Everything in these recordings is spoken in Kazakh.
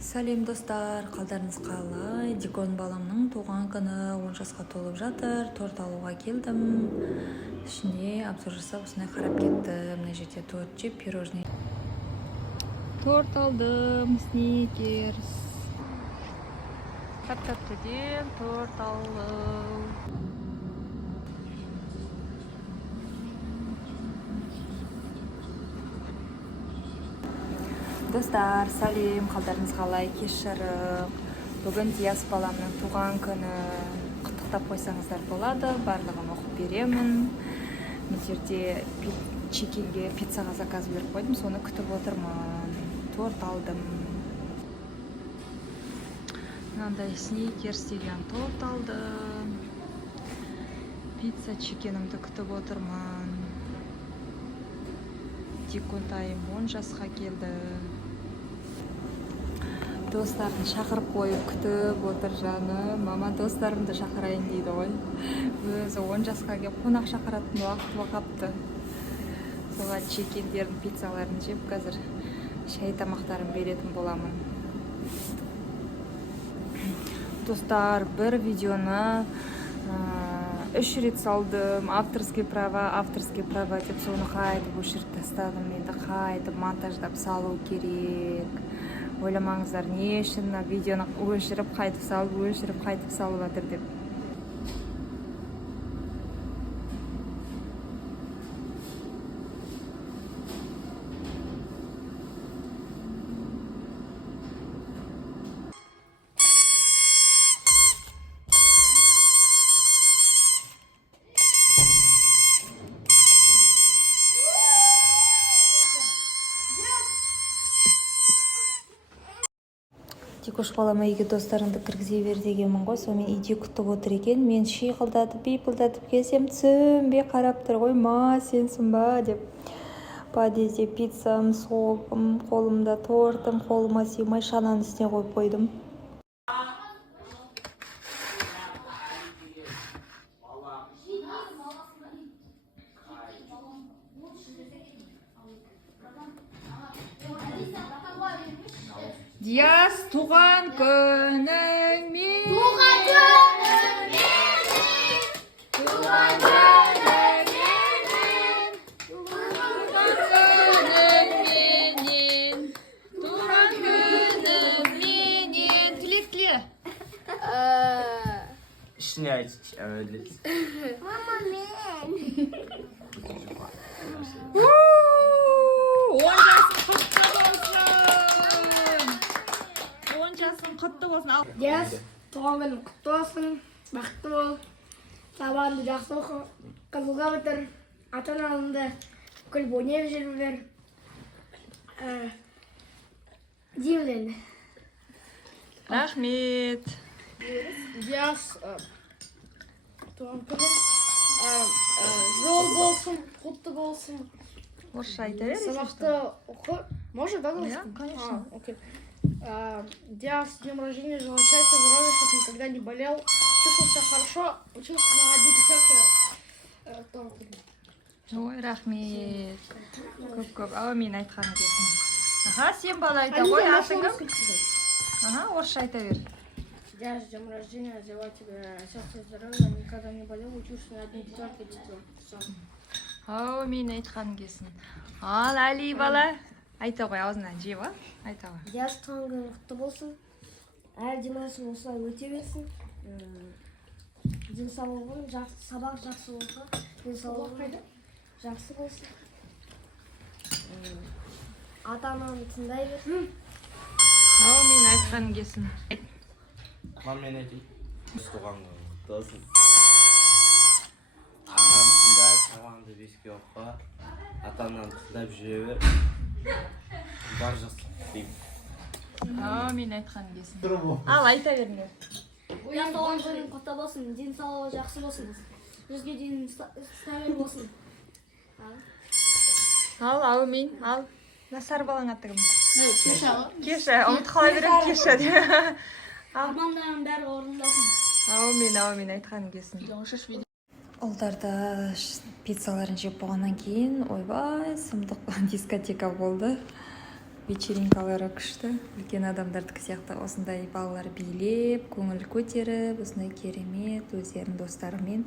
Сәлем достар, қалдарыңыз қалай? Дикон баламның туған күні 10 жасқа толып жатыр. Торт алуға келдім. Ішіне обзор жасап, осындай қарап кетті. Мына жерде торт жеп, пирожный. Торт алдым, сникерс. Тап-таптыден торт алдым. Достар, сәлем, қалдарыңыз қалай? Кешірім. Бүгін Диас баламның туған күні. Құттықтап қойсаңыздар болады. Барлығын оқып беремін. Мына жерде чекинге пиццаға заказ беріп қойдым, соны күтіп отырмын. Торт алдым. Мынандай сникерс деген торт алдым. Пицца чекинімді күтіп отырмын. Диконтайым 10 жасқа келді. Достарын шақырып қойып күтіп отыр жаным. Мама достарымды шақырайын дейді ғой. Өзі 10 жасқа келіп қонақ шақыратын уақыт қапты. Соға чекиндердің пиццаларын жеп, қазір шай тамақтарын беретін боламын. Достар, бір видеоны 3 рет салдым. Авторский права деп соны қайтып өшіріп тастадым. Енді қайтып монтаждап салу керек. Ойламаңыздар, не үшін видеоны өшіріп қайтып салып жатыр деп. Дикош балама үйге достарыңды кіргізе бер дегенмін ғой, сонымен үйде күтіп отыр екен. Мен шиқылдатып, бейпілдатып келсем, түсінбей қарап тұр ғой, ма сенсің ба деп. Подъезде пиццам, сокым, қолымда тортым, қолыма сыймай шананың үстіне қойып қойдым. Диас, туған күнің мен. Туған күнің менің. Туған күнің менің. Туған күнің менен. Туған күнің менен. Тіле. İşini aç. Öyle. Mama men. 10 жасың құтты болсын. Диас, туған күнің құтты болсын. Бақытты бол. Сабағыңды жақсы оқы. Қызылға бітір. Ата-анаңды күліп ойнап жүріңдер. Деймін енді. Рахмет. Диас, туған күнің жол болсын, құтты болсын. Орысша айта бер. Сабақты оқы. Можно, да, Да, конечно. Окей. Диас, с днем рождения, желаю счастья, здоровья, чтобы никогда не болел, чувствовал себя хорошо, учился на одни пятерки. Ой, рахмет. Көп. Әумин айтқаны келсін. Аха, сен бала айта ғой, атың кім? Аха, орысша айта бер. Диас, с днем рождения, желаю тебе счастья, здоровья, никогда не болел, учился на одни пятерки. Әумин айтқаны келсін. Ал, Али бала. Айта ғой, аузынан жеп, айта ғой. Диас, туған күнің құтты болсын. Әр демалысың осылай өте берсін. Денсаулығың жақсы, сабақ жақсы болса, денсаулығың жақсы болсын. Ата-ананы тыңдай бер. Әумин айтқаны келсін. Мен айтayım. Tuğan күнің olsun. Ағам тыңдап, сабағыңды беске оқы. Ата-ананы тыңдап жүре бер. Бар жақсылық тілеймін. Әумин айтқаны келсін. Ал, айта беріңдер. Диас, туған күнің құтты болсын, денсаулығы жақсы болсын. Жүзге дейін стабил болсын. Ал, әумин, ал. Насар балаң аты кім? Кеша. Ұмытып қала берем, Кеша деп. Армандарың бәрі орындалсын. Әумин айтқаны келсін. Ұлдарда пиццаларын жеп болғаннан кейін, ойбай, сұмдық дискотека болды. вечеринкалары күшті. Үлкен адамдардікі сияқты осындай балалар билеп, көңіл көтеріп, осындай керемет өздерінің достарымен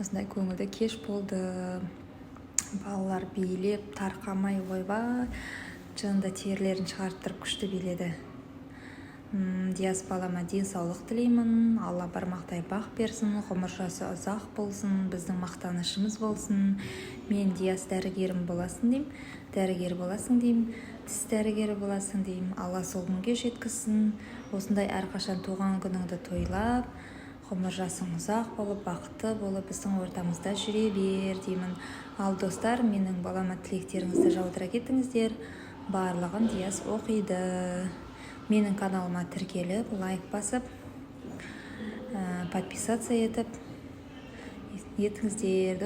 осындай көңілді кеш болды. Балалар билеп, тарқамай ойбай, жынды терілерін шығарып тұрып күшті биледі. Диас балама денсаулық тілеймін, Алла бармақтай бақ берсін, ғұмыр жасы ұзақ болсын, біздің мақтанышымыз болсын. Мен Диас дәрігерім боласың дейм, дәрігер боласың дейм, тіс дәрігері боласың дейм. Алла сол күнге жеткізсін. Осындай әрқашан туған күніңді тойлап, ғұмыр жасың ұзақ болып, бақытты болып, біздің ортамызда жүре бер деймін. Ал достар, менің балама тілектеріңізді жаудыра кетіңіздер. Барлығын Диас оқиды. Менің каналыма тіркеліп, лайк басып, подписация етіп етіңіздер.